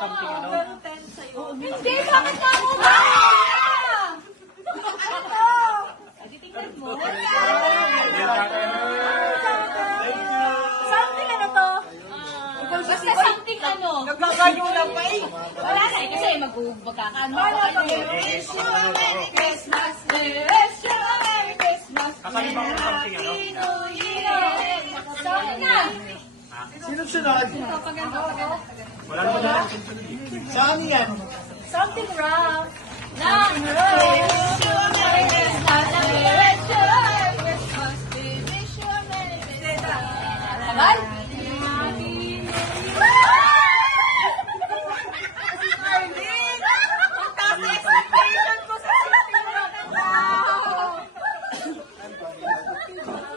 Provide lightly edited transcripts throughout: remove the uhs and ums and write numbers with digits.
Something ano? Pero 10 sa'yo. Hindi, bakit na ako ba? Ano? Titignan mo. Something ano to? Basta something ano. Nagkaganyo lang pa eh. Wala na eh, kasi magkakaano. Wish you a Merry Christmas. Wish you a Merry Christmas. Kasali ba ko ng something ano? Sorry na. Sino sunod? Wala naman na. Saan yan? Something wrong. Wish you a Merry Christmas. Wish you a Merry Christmas. Wish you a Merry Christmas. Tagal?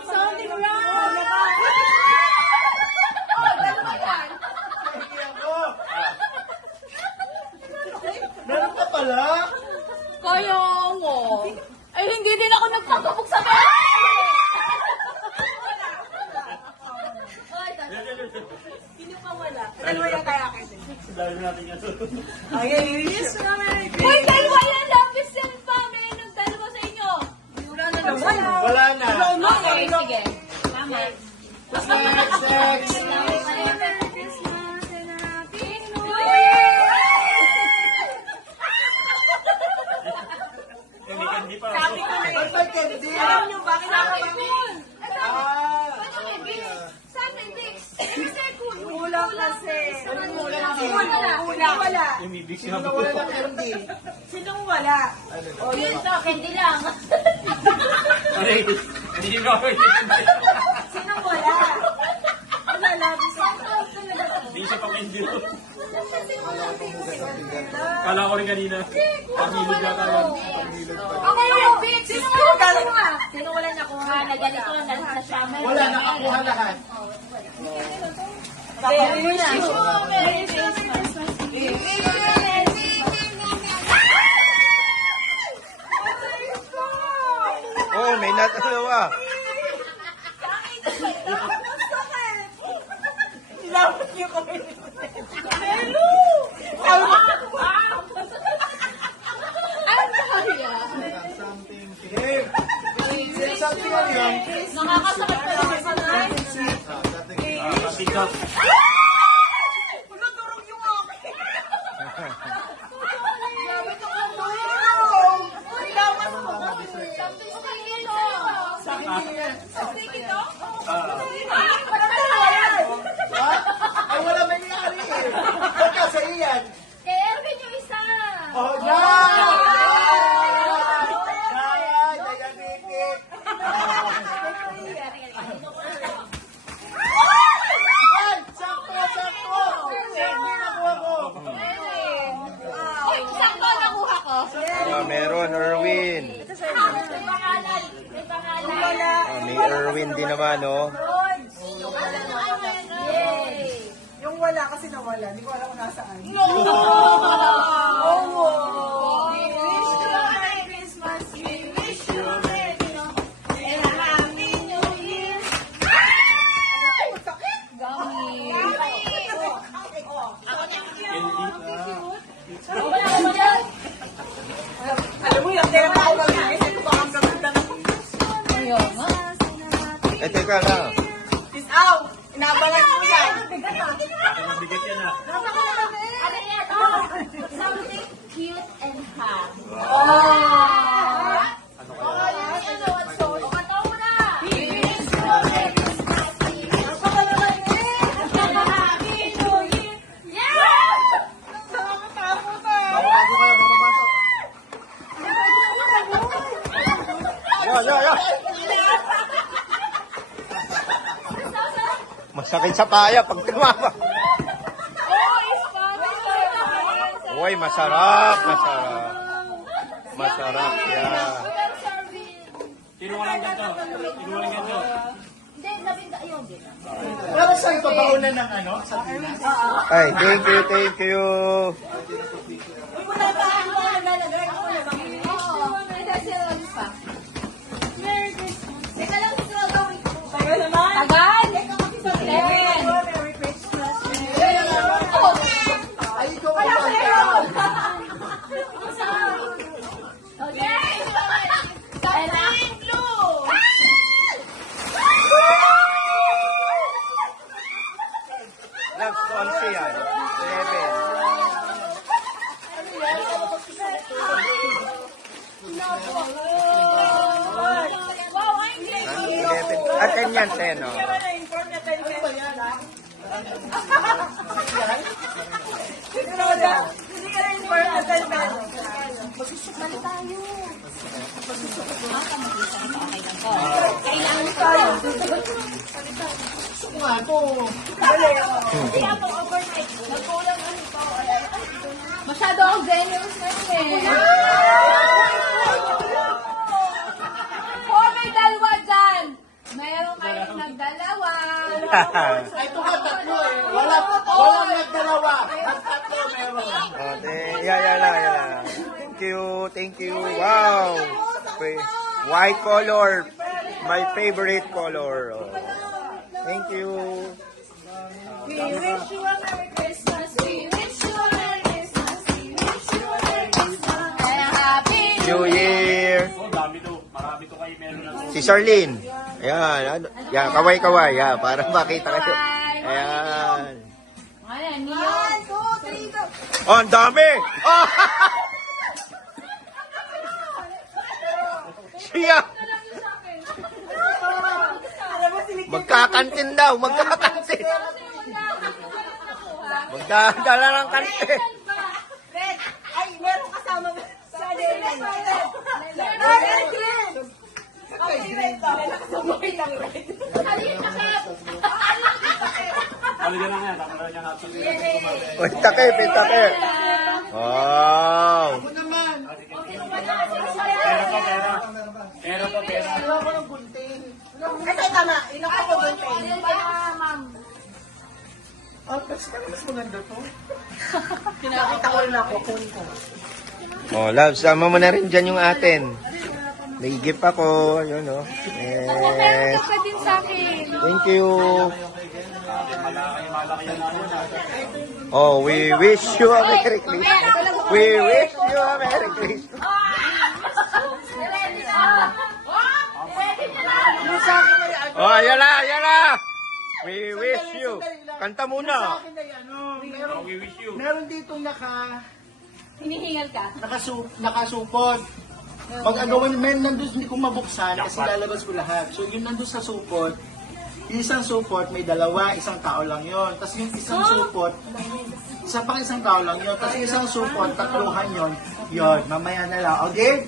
Something wrong. Meron ka pala? Kaya mo. Ay, hindi din ako nagpapabok sa pera. Sino pa wala? Dalawa yan kaya akin. Dahil natin yan. Ay, yes, Merry Uy, Christmas. dalawa yan. Lapis yan pa. May nagdalawa sa inyo. Wala na naman. Wala na. Okay, sige. Tama. Next. Merry Christmas and Happy New Year. Hindi pa. Sabi ko na eh. Ay, candy. Alam niyo ba, kinakabahan ko. Ah. Kulang kasi. Wala. Wala. Yung ibig Sino siya. na wala ng candy? Sinong wala? Yun to, candy lang. Aray, hindi ko ako. Sinong wala? Wala, labi sa Hindi siya pa hindi. Kala ko rin kanina. Pag-hilod na tayo. Ako yung big. Sino wala nakuha? Sino wala nakuha? Na ganito, nasa summer. Wala, nakakuha lahat. Wish you a Merry Christmas. Oh, may natalawa. Ilawat niyo kami. Hello! Ang kaya. Game. Something ano yan? Nakakasakit pa naman sa nan. TikTok. Wala, durog yung akin. Ay, wala mangyari eh. Ba't kasi yan? Kay Erwin yung isa. Oh, yan! Yan! Diabetic! Ay! Sakto! Sakto! Sakto nakuha ko! Uy, saan ko nakuha ko? Meron, Erwin. May pangalan. May pangalan. May Erwin din naman, no? Yay! Yung wala kasi nawala. Hindi ko alam kung nasaan. No! We wish you a Merry Christmas. We wish you a Merry Christmas. And a Happy New Year. Gami. Alam mo yun, kaya ako mag-iisip ko baka ang gaganda ng Ayun, nga. Eh, teka lang. Peace out! Inabalan mo yan! Mabigat yan ah. Ano yan? Something cute and hot. Bago kayo, mamapasok. Yan. Masakit sa paya pag tumama. Uy, masarap. Masarap, yan. Sino walang ganito? Sino walang ganito? Hindi, nabinda yun. Pero saan pa bauna ng ano? Sa Pinas? Ay, thank you. Wala ba ang mga nalagay ko na bang Oo, may dahil sila walis pa. Merry Christmas. Teka lang, ito gawin ko. Tagal naman. Tagal! Merry Christmas. Ten. Merry Christmas. Oh, Ay, ikaw Aten yan, 10. Oh. Hindi ka ba na-inform na 10 pesos lang? Hindi ka na-inform na 10 pesos. Bali tayo. Kailangan tayo. Gusto nga to. Hindi ako overnight. Nagkulang ano to. Masyado akong generous na yun eh. Oh, may dalawa dyan. Meron kayong nagdalawa. Ay, ito nga tatlo eh. Walang nagdalawa. At tatlo meron. Yeah. Thank you. Wow. White color. My favorite color. Oh. Thank you. We wish you a Merry Christmas. We wish you a Merry Christmas. We wish you a Merry Christmas. And a happy New Year. Oh, dami to. Marami to kayo meron na to. Si Charlene. Ayan. Yan, kaway-kaway. Yan, para makita kayo. Ayan. Ayan, Neon. 1, 2, 3, go. Oh, ang dami! Oh! Siya! Magkakantin daw, magkakantin. Magdadala ng kantin. Red, ay, meron kasama sa Red. Halika lang yan. Takala niya natin. Uy, takip. Wow! Ako naman. Pera pa, pera. Pera pa, pera. Wala ko ng gunting. Ito tama, ilang ko po doon tayo. Ah, mas maganda to. Pinakita ko na ako. Kunin ko. Oh, love, sama mo na rin dyan yung atin. May gift ako. Ayun, oh. Yes. Ka din sa akin. Thank you. Malaki yan namin. Oh, we wish you a Merry Christmas. We wish you a Merry Christmas. Oh, ayan na. We wish you. Kanta Sa muna. akin ay ano, Oh, we wish you. meron ditong Hinihingal ka. nakasupot. Pag agawan, nandun hindi ko mabuksan kasi lalabas ko lahat. So yung nandun sa supot, isang supot may dalawa, isang tao lang yon. Tapos yung isang supot, isa pang isang tao lang yon. Tapos isang supot, tatluhan yon. Yon, mamaya na lang. Okay?